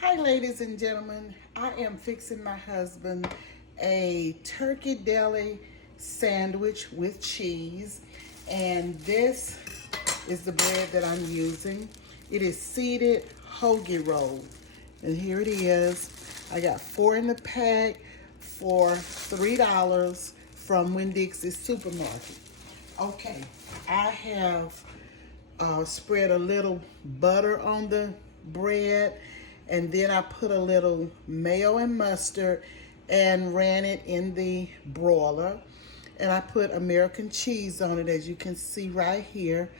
Hi, ladies and gentlemen. I am fixing my husband a turkey deli sandwich with cheese. And this is the bread that I'm using. It is seeded hoagie roll. And here it is. I got 4 in the pack for $3 from Winn-Dixie's supermarket. Okay, I have spread a little butter on the bread, and then I put a little mayo and mustard and ran it in the broiler. And I put American cheese on it, as you can see right here,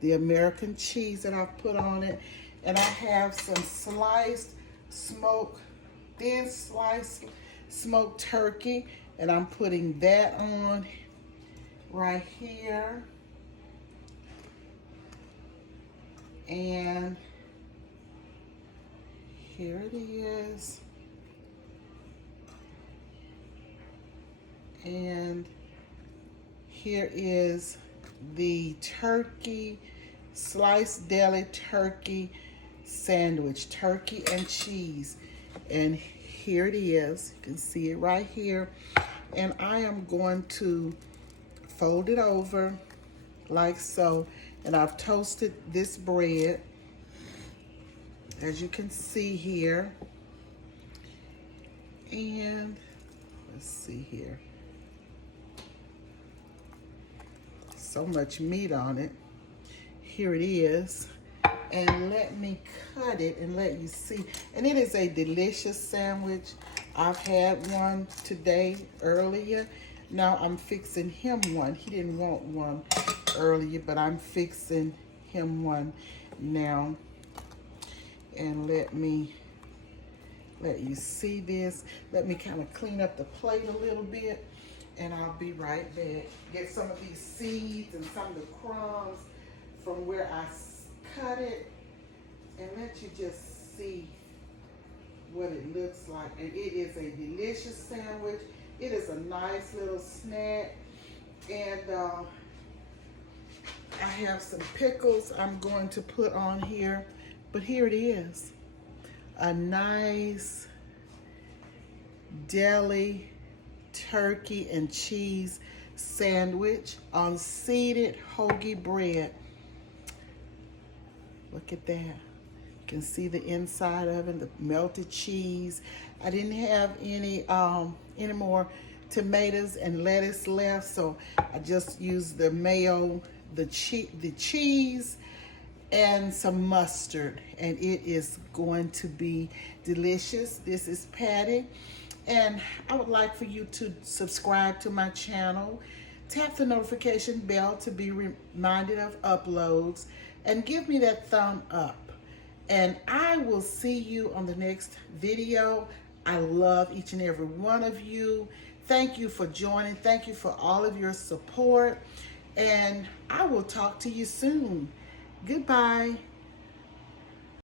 the American cheese that I put on it. And I have some thin sliced smoked turkey, and I'm putting that on right here. And here it is. And here is the turkey, sliced deli turkey sandwich, turkey and cheese. And here it is. You can see it right here. And I am going to fold it over like so. And I've toasted this bread, as you can see here. And let's see here. So much meat on it. Here it is. And let me cut it and let you see. And it is a delicious sandwich. I've had one today earlier. Now I'm fixing him one. He didn't want one earlier, but I'm fixing him one now. And let you see this. Let me kind of clean up the plate a little bit, and I'll be right back. Get some of these seeds and some of the crumbs from where I cut it, and let you just see what it looks like. And it is a delicious sandwich. It is a nice little snack. And I have some pickles I'm going to put on here. But here it is. A nice deli turkey and cheese sandwich on seeded hoagie bread. Look at that. You can see the inside of it, the melted cheese. I didn't have any more tomatoes and lettuce left, so I just used the mayo, the cheese, and some mustard, and it is going to be delicious. This is Patti, and I would like for you to subscribe to my channel, tap the notification bell to be reminded of uploads, and give me that thumb up. And I will see you on the next video. I love each and every one of you. Thank you for joining. Thank you for all of your support, and I will talk to you soon. Goodbye.